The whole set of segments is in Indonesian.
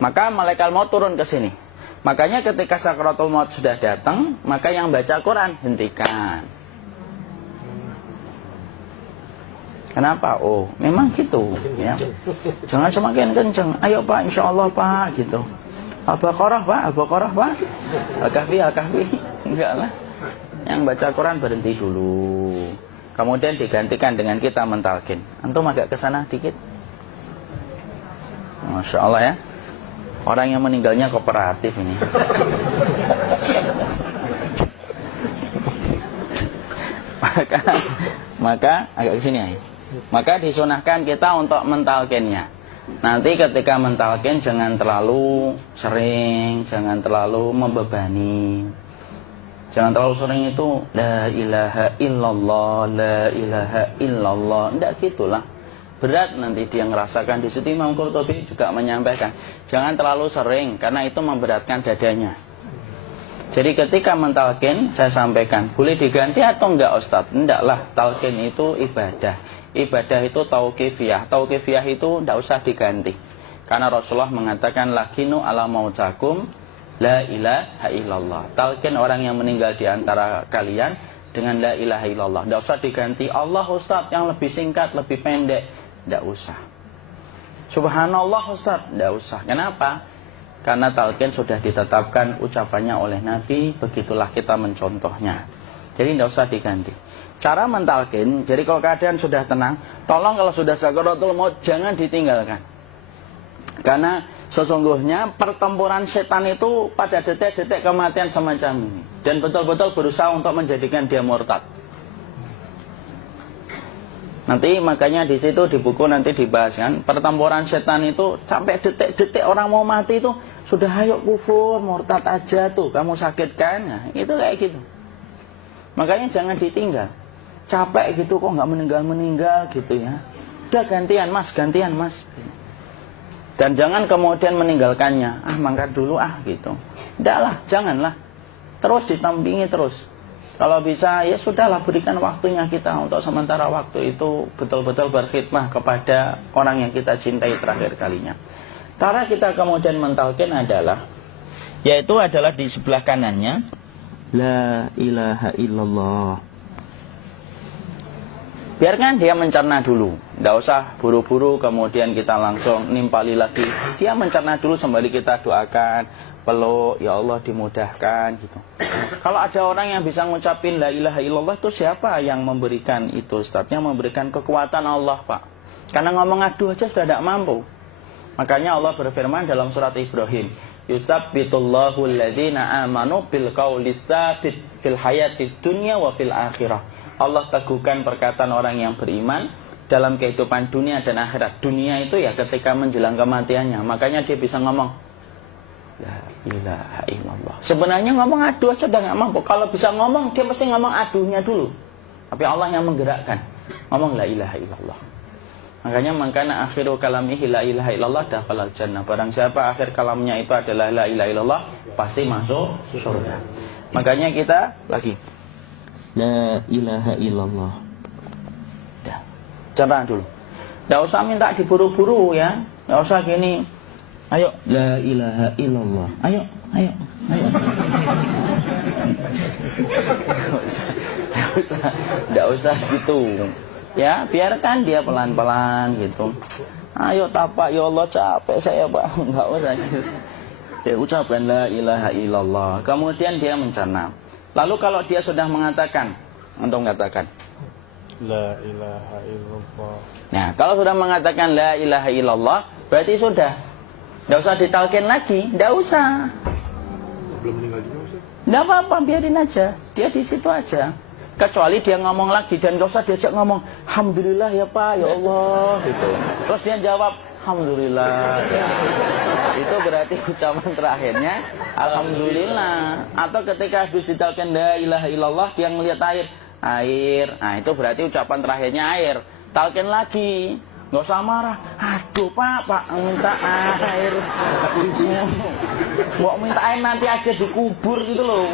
Maka malaikat maut turun ke sini. Makanya ketika sakaratul maut sudah datang, maka yang baca Quran hentikan. Kenapa? Oh, memang gitu ya. Jangan semakin kenceng. Ayo Pak, insya Allah Pak, gitu. Al-Baqarah Pak, Al-Baqarah Pak. Al-Kahfi, Al-Kahfi. Enggak lah. Yang baca Quran berhenti dulu. Kemudian digantikan dengan kita mentalkin. Antum agak ke sana dikit. Masya Allah ya. Orang yang meninggalnya kooperatif ini. maka agak ke sini ya. Maka disunahkan kita untuk mentalkinnya. Nanti ketika mentalkin jangan terlalu sering, jangan terlalu membebani. Jangan terlalu sering itu la ilaha illallah, la ilaha illallah. Enggak gitulah. Berat nanti dia ngerasakan. Di situ Imam Qurtubi juga menyampaikan, jangan terlalu sering karena itu memberatkan dadanya. Jadi ketika mentalkin, saya sampaikan, boleh diganti atau enggak Ustaz? Enggaklah, talkin itu ibadah. Ibadah itu tauqifiyah. Tauqifiyah itu enggak usah diganti. Karena Rasulullah mengatakan, lakinu ala mautakum la ilaha illallah. Talkin orang yang meninggal di antara kalian dengan la ilaha illallah. Enggak usah diganti Allah Ustaz yang lebih singkat, lebih pendek. Tidak usah. Subhanallah Ustaz, tidak usah. Kenapa? Karena talqin sudah ditetapkan ucapannya oleh Nabi, begitulah kita mencontohnya. Jadi tidak usah diganti. Cara mentalqin, jadi kalau keadaan sudah tenang, tolong kalau sudah sakaratul maut jangan ditinggalkan. Karena sesungguhnya pertempuran setan itu pada detik-detik kematian semacam ini. Dan betul-betul berusaha untuk menjadikan dia murtad. Nanti makanya di situ di buku nanti dibahas kan, pertempuran setan itu sampai detik-detik orang mau mati itu sudah ayo kufur, murtad aja tuh, kamu sakit kan? Nah, itu kayak gitu. Makanya jangan ditinggal. Capek gitu kok nggak meninggal gitu ya. Udah gantian mas. Dan jangan kemudian meninggalkannya. Mangkat dulu gitu. Enggak lah, janganlah. Terus ditampingi terus. Kalau bisa ya sudahlah, berikan waktunya kita untuk sementara waktu itu betul-betul berkhidmah kepada orang yang kita cintai terakhir kalinya. Cara kita kemudian mentalkin adalah, yaitu adalah di sebelah kanannya la ilaha illallah. Biarkan dia mencerna dulu, tidak usah buru-buru kemudian kita langsung nimpali lagi. Dia mencerna dulu sembari kita doakan, peluk, ya Allah dimudahkan gitu. Kalau ada orang yang bisa ngucapin la ilaha illallah, itu siapa yang memberikan itu Ustaz? Yang memberikan kekuatan Allah Pak. Karena ngomong aduh aja sudah tidak mampu. Makanya Allah berfirman dalam surat Ibrahim, yusabbitullahu alladhina amanu bil qawli tsabit fil hayatid dunya wa fil akhirah. Allah teguhkan perkataan orang yang beriman dalam kehidupan dunia dan akhirat. Dunia itu ya ketika menjelang kematiannya. Makanya dia bisa ngomong la ilaha illallah. Sebenarnya ngomong aduh aja udah gak mampu. Kalau bisa ngomong, dia mesti ngomong aduhnya dulu. Tapi Allah yang menggerakkan. Ngomong la ilaha illallah. Makanya makana akhiru kalamihi la ilaha illallah dakhalal jannah. Barang siapa akhir kalamnya itu adalah la ilaha illallah, pasti masuk surga. Makanya kita lagi la ilaha illallah. Dah. Coba dulu. Enggak usah minta diburu-buru ya. Enggak usah gini. Ayo la ilaha illallah. Ayo. Enggak usah gitu. Ya, biarkan dia pelan-pelan gitu. Ayo tapak, ya Allah capek saya Pak. Enggak usah gitu. Dia ucapkan la ilaha illallah. Kemudian dia mencerna. Lalu kalau dia sudah mengatakan, untuk mengatakan la ilaha illallah. Nah, kalau sudah mengatakan la ilaha illallah, berarti sudah. Tidak usah ditalkin lagi, tidak usah. Belum meninggal juga Ustaz? Tidak apa-apa, biarin aja. Dia di situ aja. Kecuali dia ngomong lagi dan gak usah diajak ngomong alhamdulillah ya Pak, ya Allah gitu. Terus dia jawab alhamdulillah. Itu berarti ucapan terakhirnya alhamdulillah. Atau ketika habis ditalkin la ilaha illallah, dia ngelihat air. Nah, itu berarti ucapan terakhirnya air. Talkin lagi. Nggak usah marah. Aduh Pak minta air. Mau minta air nanti aja dikubur gitu loh.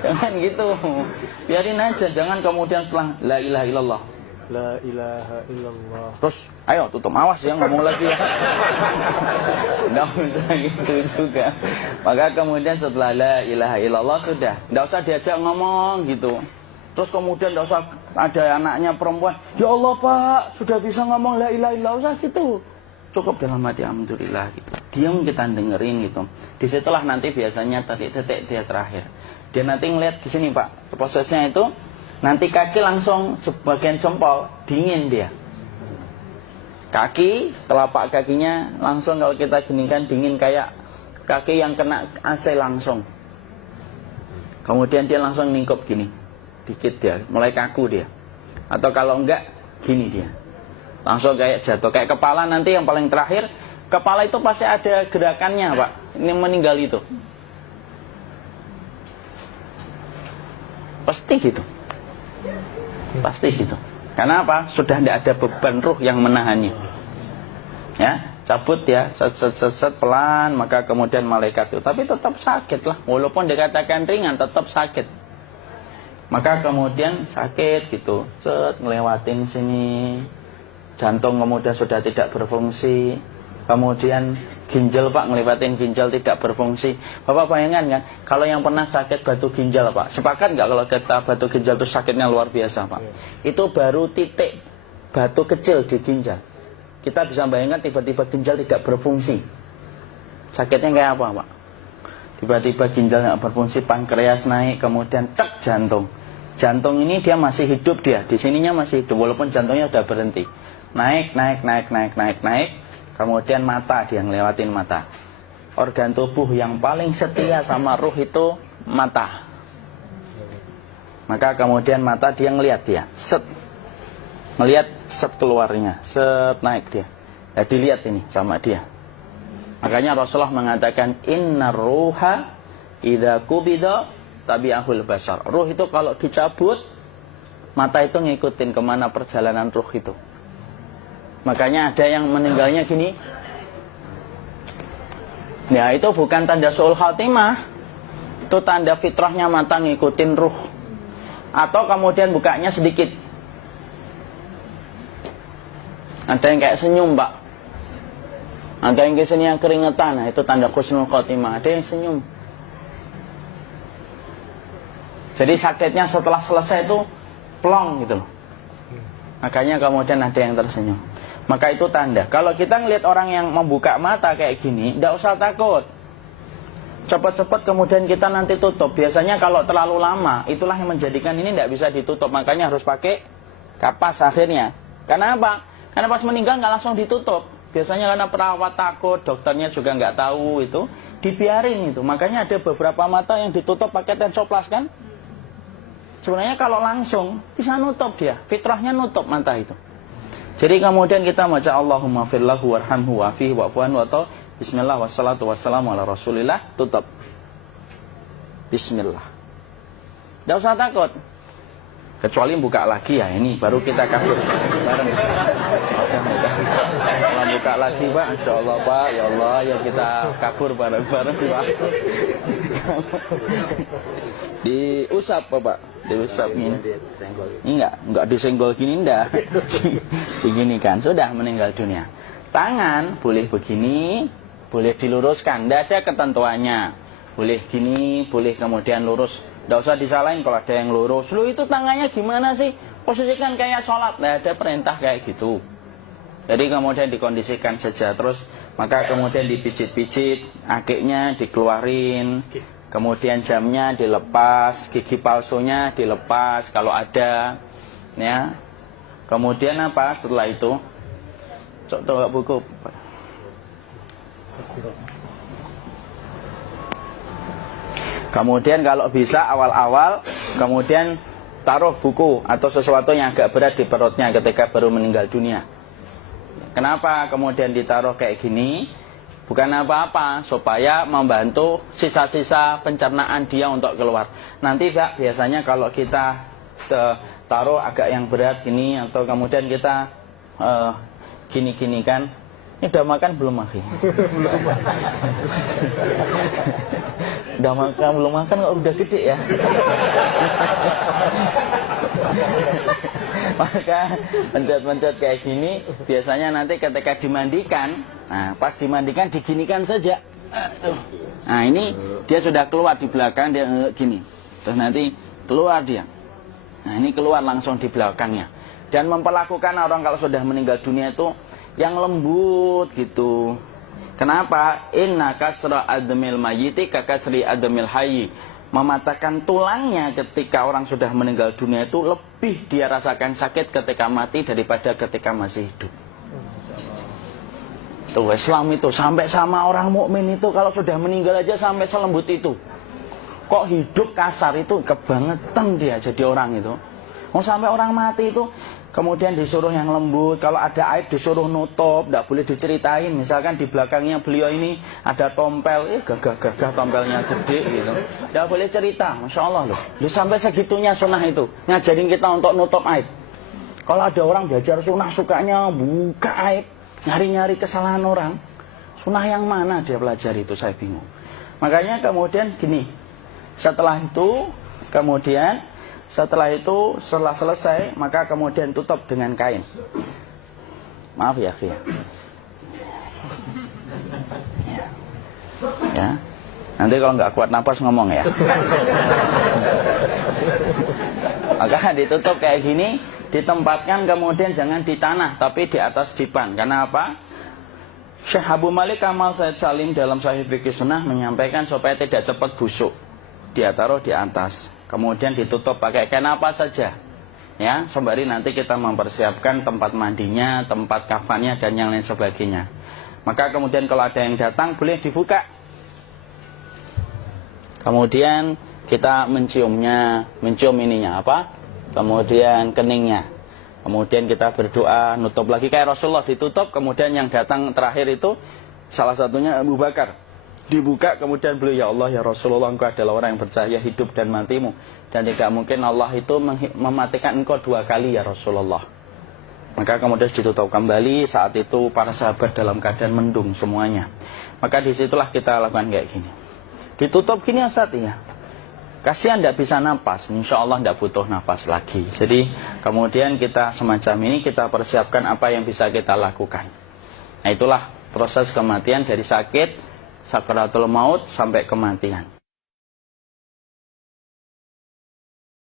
Jangan gitu. Biarin aja. Jangan kemudian setelah la ilaha illallah La ilaha illallah. Terus, ayo tutup, awas ya ngomong lagi ya. Nggak usah gitu juga. Maka kemudian setelah la ilaha illallah sudah, nggak usah diajak ngomong gitu. Terus kemudian nggak usah ada anaknya perempuan, ya Allah Pak, sudah bisa ngomong la ilaha illallah, usah gitu. Cukup dalam hati alhamdulillah gitu. Diam kita dengerin gitu. Disitulah nanti biasanya detik dia terakhir. Dia nanti ngeliat di sini Pak, prosesnya itu. Nanti kaki langsung sebagian jempol dingin dia. Kaki, telapak kakinya langsung kalau kita geningkan dingin kayak kaki yang kena AC langsung. Kemudian dia langsung ningkup gini, dikit dia, mulai kaku dia. Atau kalau enggak, gini dia. Langsung kayak jatuh, kayak kepala nanti yang paling terakhir. Kepala itu pasti ada gerakannya Pak, ini meninggal itu. Pasti gitu. Pasti gitu. Karena apa? Sudah tidak ada beban ruh yang menahannya. Ya, cabut ya, set pelan, maka kemudian malaikat itu. Tapi tetap sakit lah. Walaupun dikatakan ringan, tetap sakit. Maka kemudian sakit gitu. Set ngelewatin sini. Jantung kemudian sudah tidak berfungsi. Kemudian ginjal Pak, ngelewatin ginjal tidak berfungsi. Bapak bayangkan kan, kalau yang pernah sakit batu ginjal Pak, sepakat nggak kalau kita batu ginjal itu sakitnya luar biasa Pak? Itu baru titik batu kecil di ginjal. Kita bisa bayangkan tiba-tiba ginjal tidak berfungsi. Sakitnya kayak apa Pak? Tiba-tiba ginjal nggak berfungsi, pankreas naik, kemudian tek jantung. Jantung ini dia masih hidup dia, di sininya masih hidup walaupun jantungnya sudah berhenti. Naik. Kemudian mata, dia ngelewatin mata. Organ tubuh yang paling setia sama ruh itu mata. Maka kemudian mata dia ngelihat dia, set. Ngelihat set keluarnya, set naik dia. Ya dilihat ini sama dia. Makanya Rasulullah mengatakan innar ruha idza qubida tabi'ahul basar. Ruh itu kalau dicabut, mata itu ngikutin kemana perjalanan ruh itu. Makanya ada yang meninggalnya gini. Ya itu bukan tanda su'ul khatimah. Itu tanda fitrahnya mata ngikutin ruh. Atau kemudian bukanya sedikit. Ada yang kayak senyum Pak. Ada yang biasanya keringetan. Nah, itu tanda husnul khatimah. Ada yang senyum. Jadi sakitnya setelah selesai itu plong gitu loh. Makanya kemudian ada yang tersenyum. Maka itu tanda. Kalau kita ngelihat orang yang membuka mata kayak gini, tidak usah takut. Cepat-cepat kemudian kita nanti tutup. Biasanya kalau terlalu lama, itulah yang menjadikan ini tidak bisa ditutup. Makanya harus pakai kapas akhirnya. Karena apa? Karena pas meninggal nggak langsung ditutup. Biasanya karena perawat takut, dokternya juga nggak tahu itu, dibiarin itu. Makanya ada beberapa mata yang ditutup pakai tensoplas kan? Sebenarnya kalau langsung bisa nutup dia, fitrahnya nutup mata itu. Jadi kemudian kita baca Allahumma firlahu warhamhu wa'afihi wa'fu'anhu atau bismillah wassalatu wassalamu ala rasulillah, tutup. Bismillah. Tidak usah takut. Kecuali buka lagi ya, ini baru kita kabur bareng. Kalau buka lagi Pak, insya Allah Pak, ya Allah ya kita kabur bareng-bareng Pak. Diusap Pak, diusap ini. Enggak disenggol gini enggak. Begini kan, sudah meninggal dunia. Tangan boleh begini, boleh diluruskan, tidak ada ketentuannya. Boleh gini, boleh kemudian lurus. Tidak usah disalahin kalau ada yang lurus. Lu itu tangannya gimana sih? Posisikan kayak sholat. Tidak ada perintah kayak gitu. Jadi kemudian dikondisikan saja. Terus maka kemudian dipijit-pijit, akiknya dikeluarin. Kemudian jamnya dilepas, gigi palsunya dilepas kalau ada. Ya. Kemudian apa setelah itu? Coba buku. Kemudian kalau bisa awal-awal kemudian taruh buku atau sesuatu yang agak berat di perutnya ketika baru meninggal dunia. Kenapa kemudian ditaruh kayak gini? Bukan apa-apa, supaya membantu sisa-sisa pencernaan dia untuk keluar. Nanti Pak, biasanya kalau kita taruh agak yang berat gini atau kemudian kita gini-gini kan, ini udah makan belum makan? Udah makan belum makan kok udah gede ya. Maka pencet-pencet kayak gini biasanya nanti ketika dimandikan, nah pas dimandikan diginikan saja. Nah ini dia sudah keluar di belakang, dia gini, terus nanti keluar dia. Nah ini keluar langsung di belakangnya. Dan memperlakukan orang kalau sudah meninggal dunia itu yang lembut gitu. Kenapa? Inna kasra admil mayyiti kakasri admil hayyi. Mematahkan tulangnya ketika orang sudah meninggal dunia itu lebih dia rasakan sakit ketika mati daripada ketika masih hidup. Tuh Islam itu sampai sama orang mukmin itu kalau sudah meninggal aja sampai selembut itu. Kok hidup kasar itu kebangetan dia jadi orang itu. Mau sampai orang mati itu kemudian disuruh yang lembut, kalau ada aib disuruh nutup, tidak boleh diceritain. Misalkan di belakangnya beliau ini ada tompel, gagah-gagah tompelnya gede gitu, tidak boleh cerita. Masya Allah loh, sampai segitunya sunnah itu ngajarin kita untuk nutup aib. Kalau ada orang belajar sunnah sukanya buka aib, nyari-nyari kesalahan orang, sunnah yang mana dia pelajari itu, saya bingung. Makanya kemudian gini, setelah selesai maka kemudian tutup dengan kain. Maaf ya, ya. Ya. Nanti kalau nggak kuat napas ngomong ya. Maka ditutup kayak gini, ditempatkan kemudian jangan di tanah tapi di atas dipan. Karena apa? Syekh Abu Malik Kamal Said Salim dalam Sahih Fikih Sunnah menyampaikan supaya tidak cepat busuk. Dia taruh di atas. Kemudian ditutup pakai kain apa saja, ya, sembari nanti kita mempersiapkan tempat mandinya, tempat kafannya dan yang lain sebagainya. Maka kemudian kalau ada yang datang boleh dibuka. Kemudian kita mencium ininya apa? Kemudian keningnya. Kemudian kita berdoa, nutup lagi kayak Rasulullah ditutup. Kemudian yang datang terakhir itu salah satunya Abu Bakar. Dibuka kemudian beliau, ya Allah ya Rasulullah, engkau adalah orang yang percaya hidup dan matimu, dan tidak mungkin Allah itu mematikan engkau 2 kali ya Rasulullah. Maka kemudian ditutup kembali. Saat itu para sahabat dalam keadaan mendung semuanya. Maka disitulah kita lakukan kayak gini, ditutup gini Ustaz ya. Kasihan tidak bisa nafas, insya Allah tidak butuh nafas lagi. Jadi kemudian kita semacam ini, kita persiapkan apa yang bisa kita lakukan. Nah itulah proses kematian dari sakit, sakaratul maut sampai kematian.